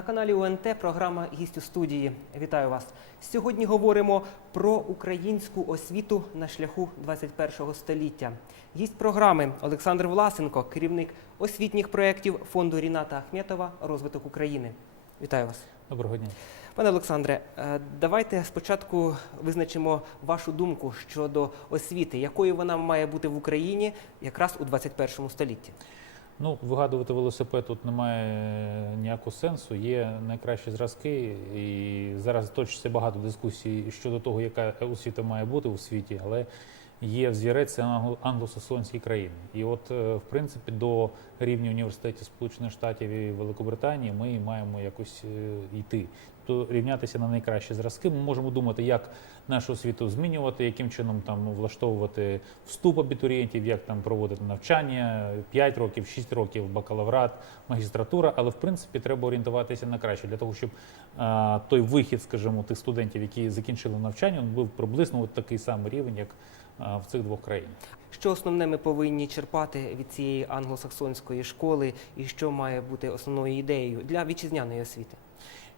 На каналі УНТ програма Гість у студії. Вітаю вас. Сьогодні говоримо про українську освіту на шляху 21 століття. Гість програми Олександр Власенко, керівник освітніх проєктів фонду Ріната Ахметова Розвиток України. Вітаю вас. Доброго дня. Пане Олександре, е, давайте спочатку визначимо вашу думку щодо освіти, якою вона має бути в Україні якраз у 21 столітті. Ну, вигадувати велосипед тут немає ніякого сенсу. Є найкращі зразки, і зараз точиться багато дискусій щодо того, яка освіта має бути у світі, але є взірець англосаксонські країни. І от, е, в принципі, до рівня університетів Сполучених Штатів і Великобританії ми маємо якось е, йти. Тобто рівнятися на найкращі зразки. Ми можемо думати, як нашу освіту змінювати, яким чином там влаштовувати вступ абітурієнтів, як там проводити навчання 5 років, 6 років, бакалаврат, магістратура. Але в принципі треба орієнтуватися на краще для того, щоб а, той вихід, скажімо, тих студентів, які закінчили навчання, був приблизно от такий самий рівень, як а, в цих двох країнах. Що основне ми повинні черпати від цієї англосаксонської школи, і що має бути основною ідеєю для вітчизняної освіти?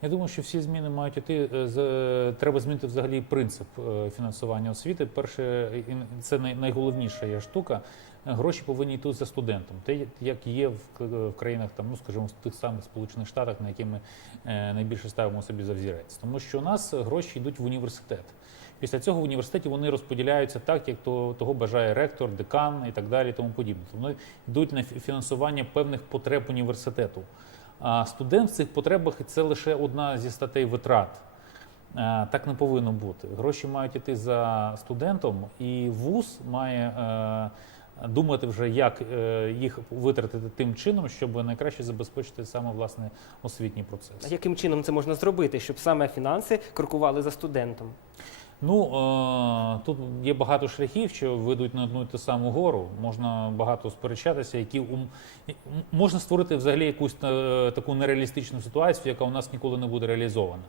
Я думаю, що всі зміни мають іти е, е, треба змінити взагалі принцип е, фінансування освіти. Перше, це най- найголовніша штука. Гроші повинні йти за студентом. Те, як є в країнах, там, ну скажімо, в тих самих Сполучених Штатах, на які ми найбільше ставимо собі за взірець. Тому що у нас гроші йдуть в університет. Після цього в університеті вони розподіляються так, як то, того бажає ректор, декан і так далі, тому подібне. Вони йдуть на фі- фінансування певних потреб університету. А студент в цих потребах це лише одна зі статей витрат. Е, Так не повинно бути. Гроші мають іти за студентом, і вуз має е, думати вже, як е, їх витратити тим чином, щоб найкраще забезпечити саме власне освітній А процес. яким чином це можна зробити, щоб саме фінанси крокували за студентом? Ну тут є багато шляхів, що ведуть на одну і ту саму гору. Можна багато сперечатися, які ум... можна створити взагалі якусь е, таку нереалістичну ситуацію, яка у нас ніколи не буде реалізована.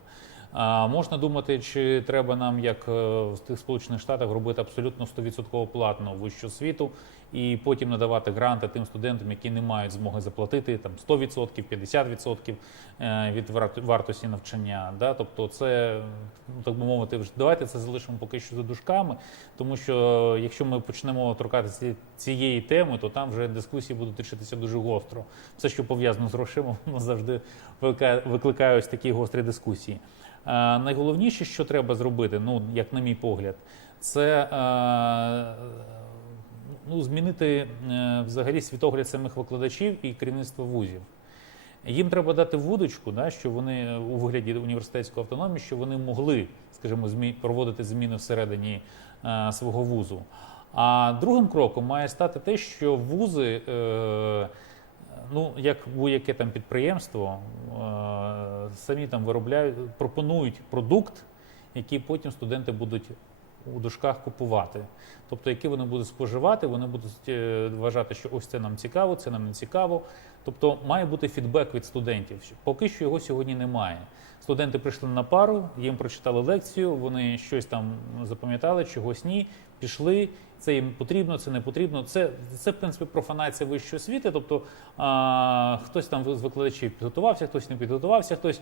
А можна думати, чи треба нам, як е, в тих Сполучених Штатах, робити абсолютно 100% платну вищу освіту і потім надавати гранти тим студентам, які не мають змоги заплатити там 100%, 50% е, від вартості навчання. Да? Тобто, це ну, так би мовити, давайте це залишимо поки що за дужками, тому що якщо ми почнемо торкатися цієї теми, то там вже дискусії будуть точитися дуже гостро. Все, що пов'язано з грошима, воно завжди викликає, ось такі гострі дискусії. Е, найголовніше, що треба зробити, ну як на мій погляд, це е, ну, змінити е, взагалі світогляд самих викладачів і керівництва вузів. Їм треба дати вудочку, да, що вони е, у вигляді університетської автономії, що вони могли, скажімо, змі- проводити зміни всередині е, свого вузу. А другим кроком має стати те, що вузи, е, ну як будь-яке там підприємство, е, самі там виробляють, пропонують продукт, який потім студенти будуть у дужках купувати. Тобто, які вони будуть споживати, вони будуть е, вважати, що ось це нам цікаво, це нам не цікаво. Тобто має бути фідбек від студентів. Поки що його сьогодні немає. Студенти прийшли на пару, їм прочитали лекцію, вони щось там запам'ятали, чогось ні, пішли. Це їм потрібно, це не потрібно. Це, це в принципі профанація вищої освіти. Тобто а, хтось там з викладачів підготувався, хтось не підготувався, хтось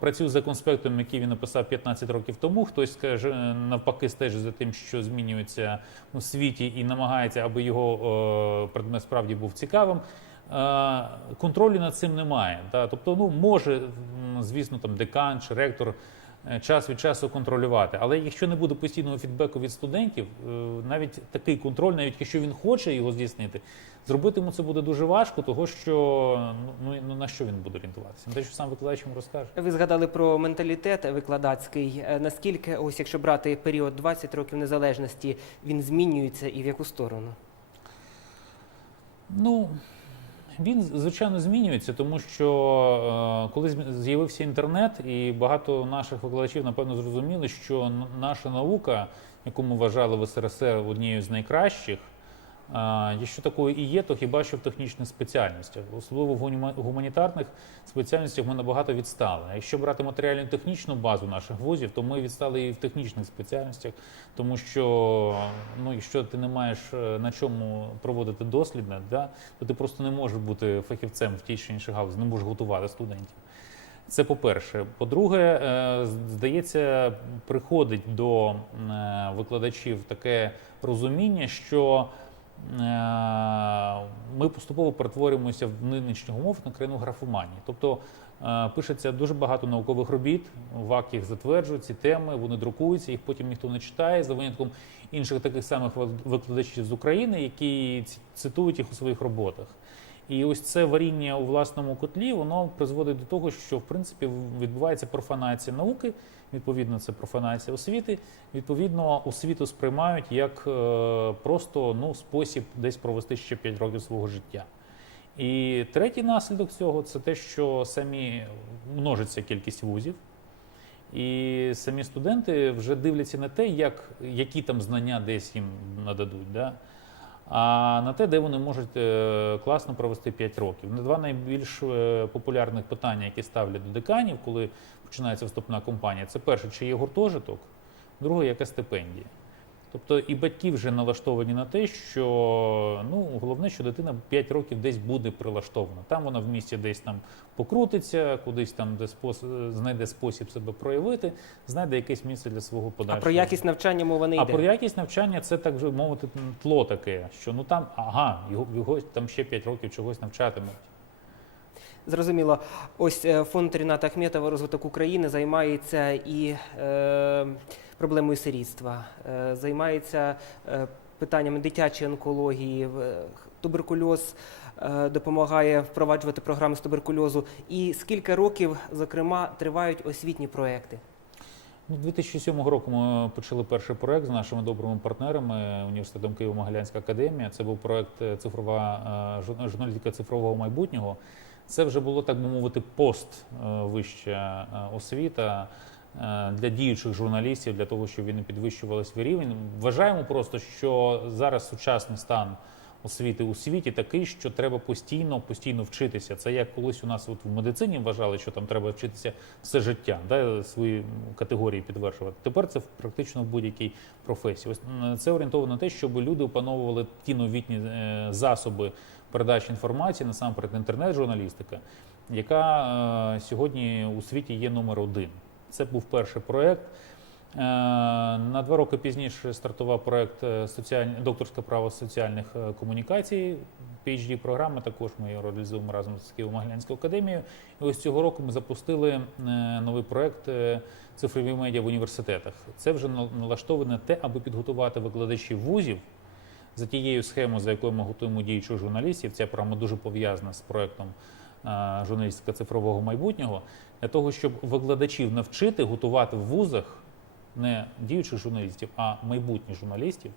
працює за конспектом, який він написав 15 років тому. Хтось скаже навпаки, стежить за тим, що змінюється у світі, і намагається, аби його е, предмет справді був цікавим. Е, Контролю над цим немає. Тобто, ну може, звісно, там декан чи ректор е, час від часу контролювати. Але якщо не буде постійного фідбеку від студентів, е, навіть такий контроль, навіть якщо він хоче його здійснити, зробити йому це буде дуже важко, того що ну, ну на що він буде орієнтуватися? На те, що сам викладач йому розкаже. Ви згадали про менталітет викладацький. Наскільки, ось якщо брати період 20 років незалежності, він змінюється і в яку сторону? Ну, він звичайно змінюється, тому що е, коли з'явився інтернет, і багато наших викладачів напевно зрозуміли, що наша наука, яку ми вважали в СРСР однією з найкращих, якщо такою і є, то хіба що в технічних спеціальностях, особливо в гуманітарних спеціальностях ми набагато відстали. Якщо брати матеріально-технічну базу наших вузів, то ми відстали і в технічних спеціальностях, тому що ну, якщо ти не маєш е, на чому проводити дослідне, да, то ти просто не можеш бути фахівцем в тій чи іншій галузі, не можеш готувати студентів. Це по-перше. По-друге, е, здається, приходить до е, викладачів таке розуміння, що ми поступово перетворюємося в нинішніх умов на країну графоманії. Тобто е, пишеться дуже багато наукових робіт, ВАК їх затверджує, ці теми, вони друкуються, їх потім ніхто не читає, за винятком інших таких самих викладачів з України, які цитують їх у своїх роботах. І ось це варіння у власному котлі, воно призводить до того, що в принципі відбувається профанація науки, відповідно, це профанація освіти. Відповідно, освіту сприймають як е, просто ну, спосіб десь провести ще 5 років свого життя. І третій наслідок цього це те, що самі множиться кількість вузів, і самі студенти вже дивляться на те, як, які там знання десь їм нададуть. Да? А на те, де вони можуть е, класно провести 5 років. На два найбільш е, популярних питання, які ставлять до деканів, коли починається вступна кампанія, це перше, чи є гуртожиток, друге, яка стипендія. Тобто і батьки вже налаштовані на те, що ну головне, що дитина 5 років десь буде прилаштована. Там вона в місті десь там покрутиться, кудись там де спос... знайде спосіб себе проявити, знайде якесь місце для свого А про якість навчання мова не А про якість навчання це так вже мовити тло таке, що ну там ага, його, його там ще 5 років чогось навчатимуть. Зрозуміло. Ось е, фонд Ріната Ахметова розвиток України займається і е, проблемою сирітства, е, займається е, питаннями дитячої онкології, е, туберкульоз. Допомагає впроваджувати програми з туберкульозу. І скільки років, зокрема, тривають освітні проекти? Ну, 2007 року ми почали перший проект з нашими добрими партнерами університетом Києво-Могилянська академія. Це був проект цифрова журналістика цифрового майбутнього. Це вже було так би мовити пост вища освіта для діючих журналістів, для того, щоб вони підвищували свій рівень. Вважаємо просто, що зараз сучасний стан освіти у світі такий, що треба постійно постійно вчитися. Це як колись у нас от в медицині вважали, що там треба вчитися все життя, да, свої категорії підтверджувати. Тепер це практично в будь-якій професії. Ось це орієнтовано на те, щоб люди опановували ті новітні е, засоби передачі інформації, насамперед інтернет-журналістика, яка е, сьогодні у світі є номер один. Це був перший проект. Е, На два роки пізніше стартував проект е, докторське право соціальних е, комунікацій. phd програма також ми її реалізуємо разом з Києво-Могилянською академією. І ось цього року ми запустили новий проект цифрові медіа в університетах. Це вже на- налаштоване те, аби підготувати викладачів вузів за тією схемою, за якою ми готуємо діючих журналістів. Ця програма дуже пов'язана з проектом журналістика цифрового майбутнього для того, щоб викладачів навчити готувати в вузах не діючих журналістів, а майбутніх журналістів,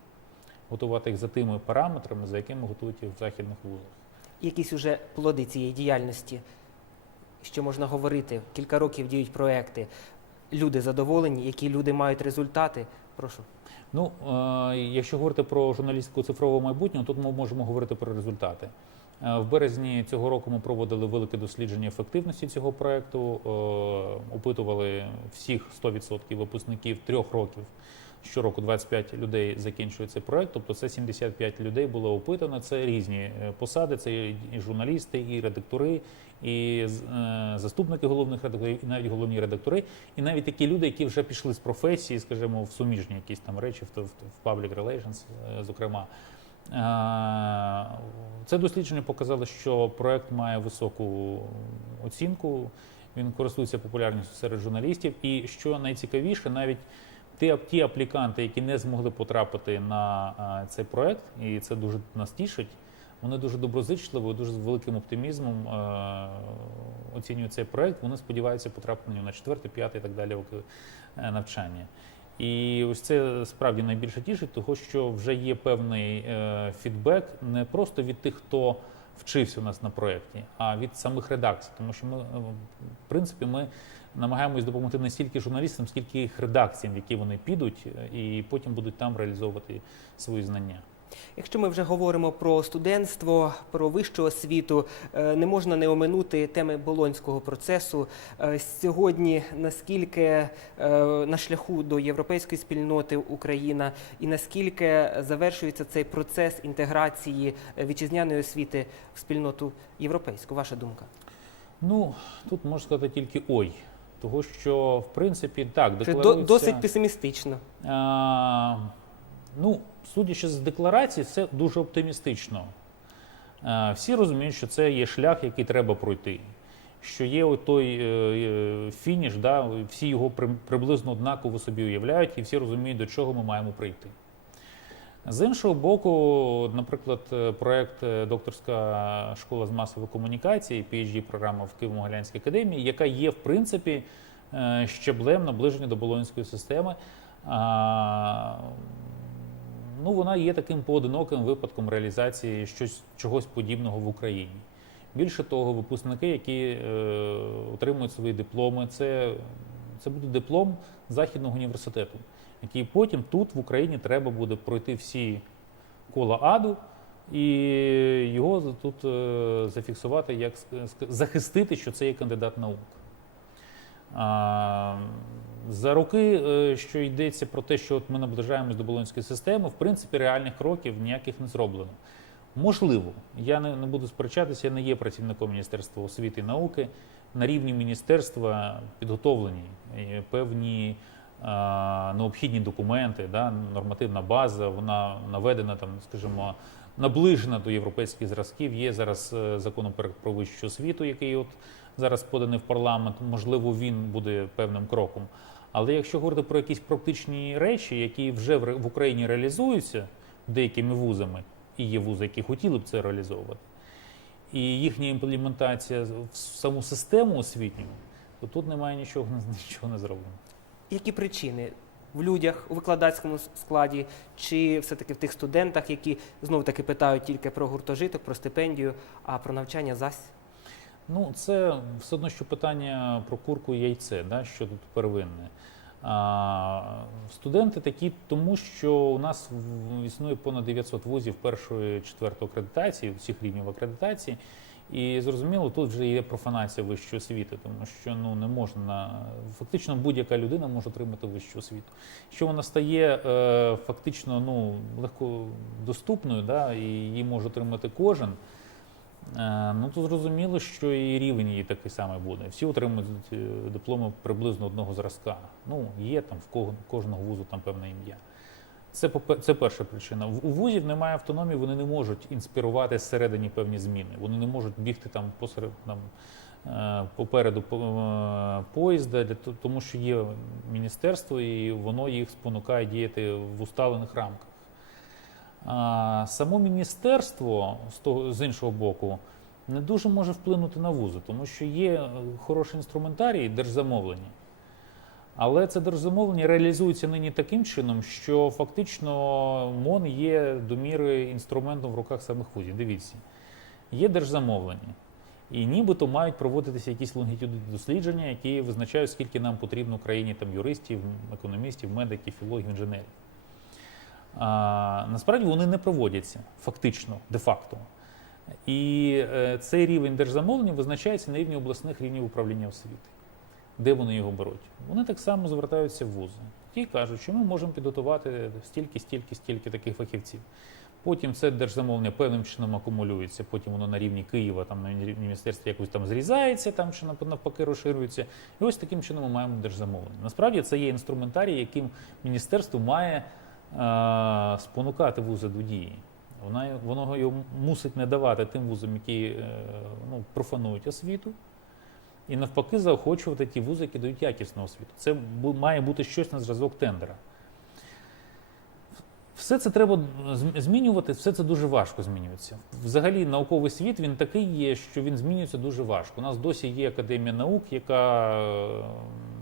готувати їх за тими параметрами, за якими готують їх в західних вузах. Якісь уже плоди цієї діяльності, що можна говорити? Кілька років діють проекти. Люди задоволені, які люди мають результати. Прошу. Ну, е, якщо говорити про журналістику цифрового майбутнього, тут ми можемо говорити про результати. Е, В березні цього року ми проводили велике дослідження ефективності цього проекту, е, опитували всіх 100% випускників трьох років. Щороку 25 людей закінчує цей проект, тобто це 75 людей було опитано. Це різні е, посади, це і журналісти, і редактори, і заступники головних редакторів, і навіть головні редактори, і навіть такі люди, які вже пішли з професії, скажімо, в суміжні якісь там речі, в, в, в public relations, зокрема. Е, Це дослідження показало, що проект має високу оцінку, він користується популярністю серед журналістів. І що найцікавіше, навіть ті, ті апліканти, які не змогли потрапити на е, цей проект, і це дуже нас тішить, вони дуже доброзичливо, дуже з великим оптимізмом е, оцінюють цей проект. Вони сподіваються потрапити на четвертий, п'ятий і так далі навчання. І ось це справді найбільше тішить, того що вже є певний е, фідбек не просто від тих, хто вчився у нас на проєкті, а від самих редакцій. Тому що ми, е, в принципі, ми намагаємось допомогти не стільки журналістам, скільки їх редакціям, в які вони підуть, е, і потім будуть там реалізовувати свої знання. Якщо ми вже говоримо про студентство, про вищу освіту, е, не можна не оминути теми болонського процесу. Е, Сьогодні наскільки е, на шляху до європейської спільноти Україна і наскільки завершується цей процес інтеграції вітчизняної освіти в спільноту європейську? Ваша думка? Ну, тут можна сказати тільки ой. Того, що в принципі так, Це декларується. досить песимістично. А, ну, судячи з декларації, це дуже оптимістично. Всі розуміють, що це є шлях, який треба пройти. Що є той е, е, фініш, да, всі його приблизно однаково собі уявляють, і всі розуміють, до чого ми маємо прийти. З іншого боку, наприклад, е, проект е, докторська школа з масової комунікації, phd програма в Києво-Могилянській академії, яка є, в принципі, е, щеблем наближення до болонської системи. Ну, вона є таким поодиноким випадком реалізації щось, чогось подібного в Україні. Більше того, випускники, які е, отримують свої дипломи, це, це буде диплом Західного університету, який потім тут в Україні треба буде пройти всі кола аду і його тут е, зафіксувати, як захистити, що це є кандидат наук. А, за роки, е, що йдеться про те, що от ми наближаємось до болонської системи, в принципі, реальних кроків ніяких не зроблено. Можливо, я не, не буду сперечатися, я не є працівником Міністерства освіти і науки. На рівні міністерства підготовлені е, певні а, необхідні документи, да, нормативна база, вона наведена там, скажімо, наближена до європейських зразків. Є зараз е, законопроект про вищу освіту, який от зараз поданий в парламент. Можливо, він буде певним кроком. Але якщо говорити про якісь практичні речі, які вже в Україні реалізуються деякими вузами, і є вузи, які хотіли б це реалізовувати, і їхня імплементація в саму систему освітню, то тут немає нічого, нічого не зроблено. Які причини в людях у викладацькому складі, чи все-таки в тих студентах, які знову таки питають тільки про гуртожиток, про стипендію, а про навчання зась? Ну, це все одно, що питання про курку і яйце, да, що тут первинне. А, студенти такі, тому що у нас існує понад 900 вузів першої четвертої акредитації, всіх рівнів акредитації. І зрозуміло, тут вже є профанація вищої освіти, тому що ну не можна фактично будь-яка людина може отримати вищу освіту. Що вона стає е, фактично ну легко доступною, да, і її може отримати кожен. Е, Ну, то зрозуміло, що і рівень її такий самий буде. Всі отримують е, дипломи приблизно одного зразка. Ну, є там в кого- кожного вузу там певне ім'я. Це, це перша причина. У вузів немає автономії, вони не можуть інспірувати зсередині певні зміни. Вони не можуть бігти там посеред там, е, попереду по- поїзда, тому що є міністерство, і воно їх спонукає діяти в усталених рамках. Само міністерство з того з іншого боку не дуже може вплинути на вузи, тому що є е, хороший інструментарій держзамовлення. Але це держзамовлення реалізується нині таким чином, що фактично МОН є до міри інструментом в руках самих вузів. Дивіться, є держзамовлення, і нібито мають проводитися якісь лонгітюдні дослідження, які визначають, скільки нам потрібно в країні там, юристів, економістів, медиків, філологів, інженерів. Насправді вони не проводяться фактично, де-факто. І е, цей рівень держзамовлення визначається на рівні обласних рівнів управління освіти. Де вони його беруть? Вони так само звертаються в вузи. Ті кажуть, що ми можемо підготувати стільки, стільки, стільки таких фахівців. Потім це держзамовлення певним чином акумулюється, потім воно на рівні Києва, там на міністерстві якось там зрізається, там чи нав- навпаки розширюється. І ось таким чином ми маємо держзамовлення. Насправді це є інструментарій, яким міністерство має спонукати вузи до дії. Вона, воно його мусить не давати тим вузам, які е, ну, профанують освіту, і навпаки заохочувати ті вузи, які дають якісну освіту. Це має бути щось на зразок тендера. Все це треба змінювати, все це дуже важко змінюється. Взагалі, науковий світ він такий є, що він змінюється дуже важко. У нас досі є академія наук, яка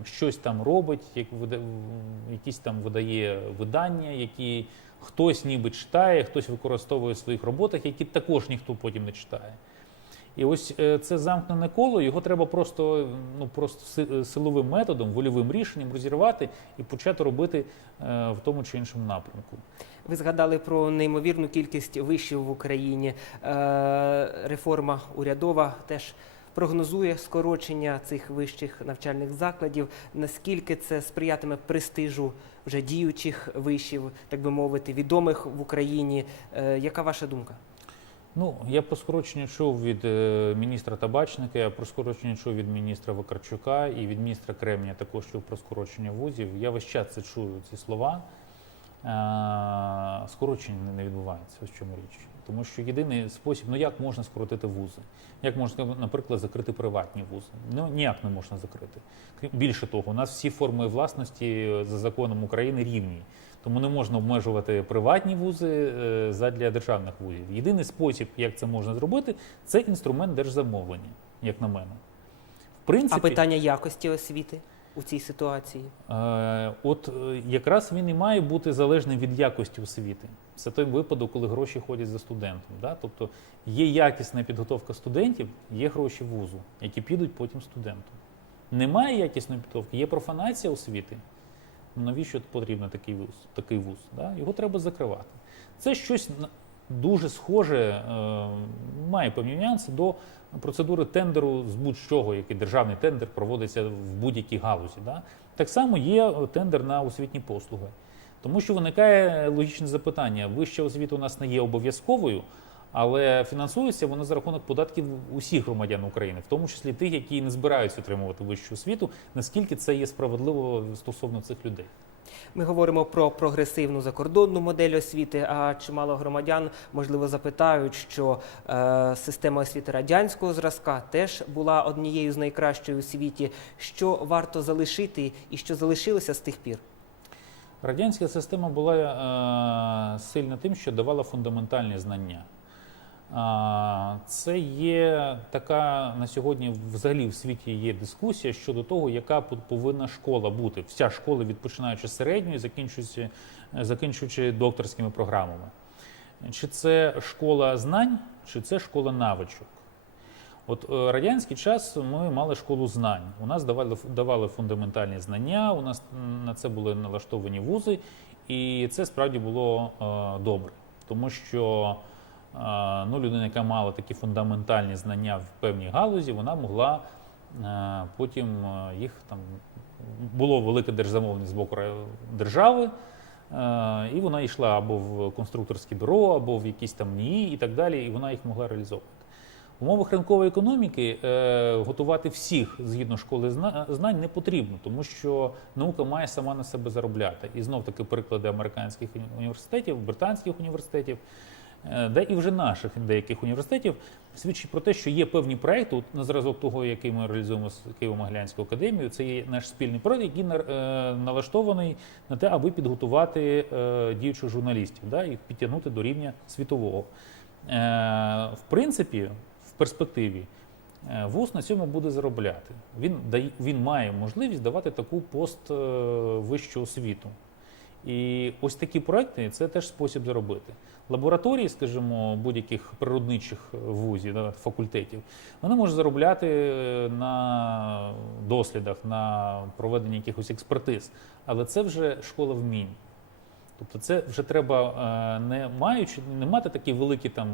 щось там робить, як якісь там видає видання, які хтось ніби читає, хтось використовує в своїх роботах, які також ніхто потім не читає. І ось е, це замкнене коло, його треба просто, ну, просто силовим методом, вольовим рішенням розірвати і почати робити е, в тому чи іншому напрямку. Ви згадали про неймовірну кількість вишів в Україні. Е, Реформа урядова теж прогнозує скорочення цих вищих навчальних закладів. Наскільки це сприятиме престижу вже діючих вишів, так би мовити, відомих в Україні? Е, Яка ваша думка? Ну, я про скорочення чув від е, міністра Табачника, я про скорочення чув від міністра Вакарчука і від міністра Кремня також чув про скорочення вузів. Я весь час це чую, ці слова. Е, скорочення не- відбувається, ось в чому річ. Тому що єдиний спосіб, ну як можна скоротити вузи? Як можна, наприклад, закрити приватні вузи? Ну ніяк не можна закрити. Більше того, у нас всі форми власності е, за законом України рівні. Тому не можна обмежувати приватні вузи е, задля державних вузів. Єдиний спосіб, як це можна зробити, це інструмент держзамовлення, як на мене. В принципі, А питання якості освіти у цій ситуації? Е, От е, якраз він і має бути залежним від якості освіти. Це той випадок, коли гроші ходять за студентом. Да? Тобто є якісна підготовка студентів, є гроші вузу, які підуть потім студенту. Немає якісної підготовки, є профанація освіти. Навіщо потрібен такий вуз? Такий вуз да? Його треба закривати. Це щось дуже схоже, е, має певні нюанси до процедури тендеру з будь-чого, який державний тендер проводиться в будь-якій галузі. Да? Так само є тендер на освітні послуги. Тому що виникає логічне запитання: вища освіта у нас не є обов'язковою, але фінансується воно за рахунок податків усіх громадян України, в тому числі тих, які не збираються отримувати вищу освіту. Наскільки це є справедливо стосовно цих людей? Ми говоримо про прогресивну закордонну модель освіти, а чимало громадян можливо запитають, що е, система освіти радянського зразка теж була однією з найкращих у світі. Що варто залишити і що залишилося з тих пір? Радянська система була е, сильна тим, що давала фундаментальні знання. Це є така на сьогодні взагалі в світі є дискусія щодо того, яка повинна школа бути. Вся школа, від починаючи з середньої, закінчуючи, закінчуючи докторськими програмами. Чи це школа знань, чи це школа навичок? От е, радянський час ми мали школу знань. У нас давали, давали фундаментальні знання, у нас на це були налаштовані вузи, і це справді було е, добре, тому що ну, людина, яка мала такі фундаментальні знання в певній галузі, вона могла е, потім е, їх там було велике держзамовлення з боку держави. е, І вона йшла або в конструкторське бюро, або в якісь там НІІ і так далі, і вона їх могла реалізовувати. В умовах ринкової економіки готувати всіх згідно школи зна- знань не потрібно, тому що наука має сама на себе заробляти. І знов таки приклади американських університетів, британських університетів, де і вже наших деяких університетів свідчить про те, що є певні проекти, от на зразок того, який ми реалізуємо з Києво-Могилянською академією. Це є наш спільний проект, який е, налаштований на те, аби підготувати е, діючих журналістів да, і підтягнути до рівня світового. Е, в принципі, в перспективі е, ВУЗ на цьому буде заробляти. Він, дає, він має можливість давати таку пост е, вищу освіту. І ось такі проекти це теж спосіб заробити. Лабораторії, скажімо, будь-яких природничих вузів, факультетів, вони можуть заробляти е, на дослідах, на проведенні якихось експертиз, але це вже школа вмінь. Тобто це вже треба е, не маючи, не мати такі великі там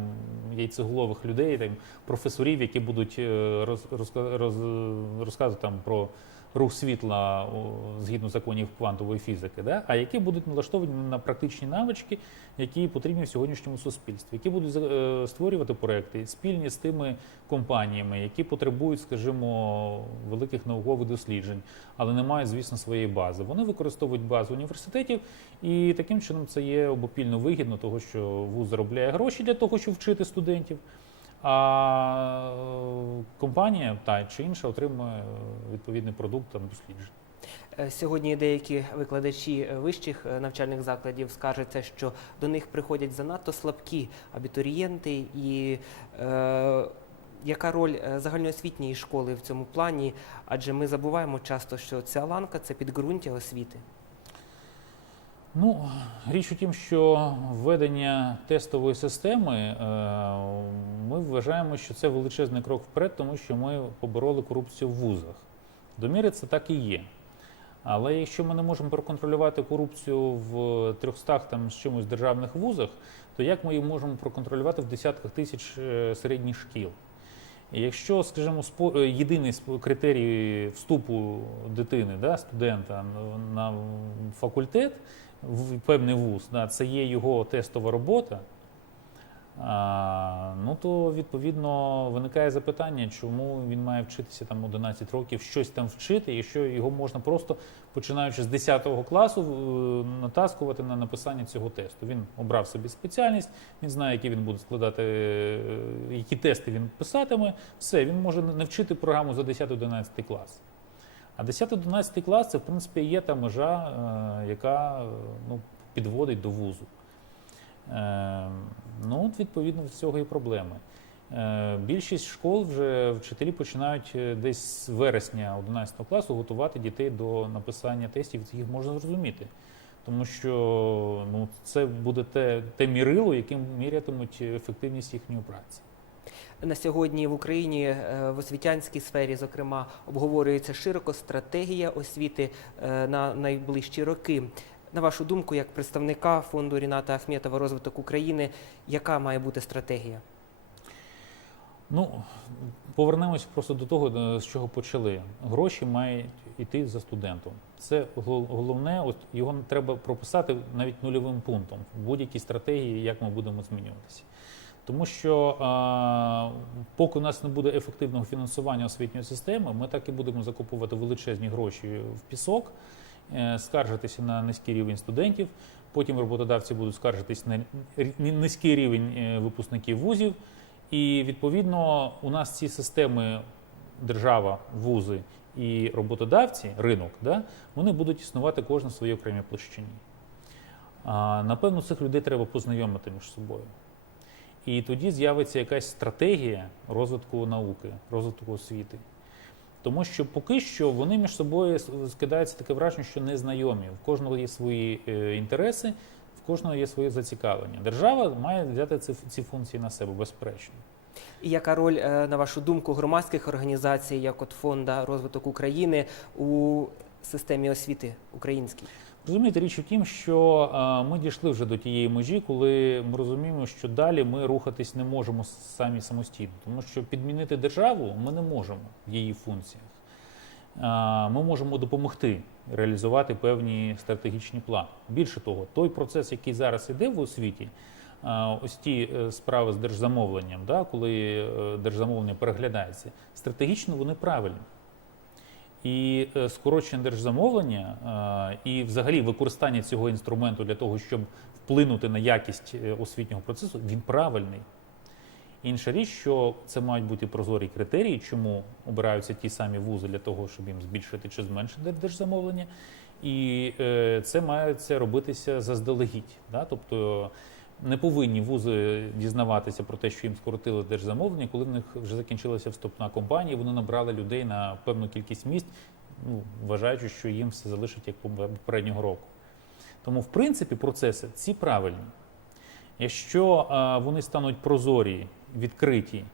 яйцеголових людей, там, професорів, які будуть е, роз, розказувати там про рух світла згідно законів квантової фізики, да? а які будуть налаштовані на практичні навички, які потрібні в сьогоднішньому суспільстві, які будуть е, створювати проекти спільні з тими компаніями, які потребують, скажімо, великих наукових досліджень, але не мають, звісно, своєї бази. Вони використовують базу університетів, і таким чином це є обопільно вигідно, того що вуз заробляє гроші для того, щоб вчити студентів. А е, компанія та чи інша отримує е, відповідний продукт там досліджень. Е, Сьогодні деякі викладачі вищих навчальних закладів скаржаться, що до них приходять занадто слабкі абітурієнти, і е, яка роль загальноосвітньої школи в цьому плані? Адже ми забуваємо часто, що ця ланка це підґрунтя освіти. Ну, річ у тім, що введення тестової системи, е, ми вважаємо, що це величезний крок вперед, тому що ми побороли корупцію в вузах. До міри це так і є. Але якщо ми не можемо проконтролювати корупцію в 300 там з чимось державних вузах, то як ми її можемо проконтролювати в десятках тисяч е, середніх шкіл? І якщо, скажімо, е, єдиний критерій вступу дитини, да, студента на факультет в певний вуз, да, це є його тестова робота, ну то відповідно виникає запитання, чому він має вчитися там 11 років щось там вчити, якщо його можна просто починаючи з 10 класу е, натаскувати на написання цього тесту. Він обрав собі спеціальність, він знає, які він буде складати, е, які тести він писатиме. Все, він може не вчити програму за 10-11 клас. А 10-11 клас це в принципі є та межа, е, яка ну, підводить до вузу. Е, Ну, от, відповідно, з цього і проблеми. Е, Більшість школ вже вчителі починають е, десь з вересня 11 класу готувати дітей до написання тестів, їх можна зрозуміти. Тому що ну, це буде те, те мірило, яким мірятимуть ефективність їхньої праці. На сьогодні в Україні в освітянській сфері, зокрема, обговорюється широко стратегія освіти на найближчі роки. На вашу думку, як представника фонду Ріната Ахметова розвиток України, яка має бути стратегія? Ну, повернемось просто до того, з чого почали. Гроші мають йти за студентом. Це головне, от його треба прописати навіть нульовим пунктом в будь-якій стратегії, як ми будемо змінюватися. Тому що а, поки у нас не буде ефективного фінансування освітньої системи, ми так і будемо закупувати величезні гроші в пісок, скаржитися на низький рівень студентів. Потім роботодавці будуть скаржитись на низький рівень е, випускників вузів. І відповідно у нас ці системи держава, вузи і роботодавці, ринок, да, вони будуть існувати кожна в своїй окремій площині. А, напевно, цих людей треба познайомити між собою. І тоді з'явиться якась стратегія розвитку науки, розвитку освіти. Тому що поки що вони між собою скидаються таке враження, що не знайомі. В кожного є свої е, інтереси, в кожного є своє зацікавлення. Держава має взяти ці, ці функції на себе, безперечно. І яка роль, е, на вашу думку, громадських організацій, як от фонда розвиток України у системі освіти українській? Розумієте, річ у тім, що ми дійшли вже до тієї межі, коли ми розуміємо, що далі ми рухатись не можемо самі самостійно, тому що підмінити державу ми не можемо в її функціях. Ми можемо допомогти реалізувати певні стратегічні плани. Більше того, той процес, який зараз іде в освіті, ось ті е, справи з держзамовленням, коли е, держзамовлення переглядається, стратегічно вони правильні. І е, скорочення держзамовлення е, і взагалі використання цього інструменту для того, щоб вплинути на якість е, освітнього процесу, він правильний. Інша річ, що це мають бути прозорі критерії, чому обираються ті самі вузи для того, щоб їм збільшити чи зменшити держзамовлення. І це має це робитися заздалегідь. Да? Тобто не повинні вузи дізнаватися про те, що їм скоротили держзамовлення, коли в них вже закінчилася вступна кампанія, вони набрали людей на певну кількість місць, ну, вважаючи, що їм все залишить як попереднього року. Тому, в принципі, процеси ці правильні. Якщо а, вони стануть прозорі, відкриті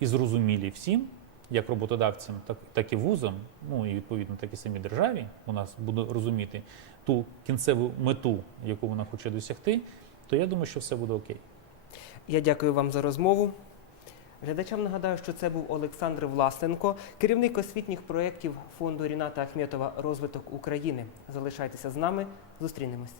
і зрозумілі всім, як роботодавцям, так, так і вузам, ну і відповідно так і самій державі, у нас буде розуміти ту кінцеву мету, яку вона хоче досягти, то я думаю, що все буде окей. Я дякую вам за розмову. Глядачам нагадаю, що це був Олександр Власенко, керівник освітніх проєктів фонду Ріната Ахметова Розвиток України. Залишайтеся з нами, зустрінемось.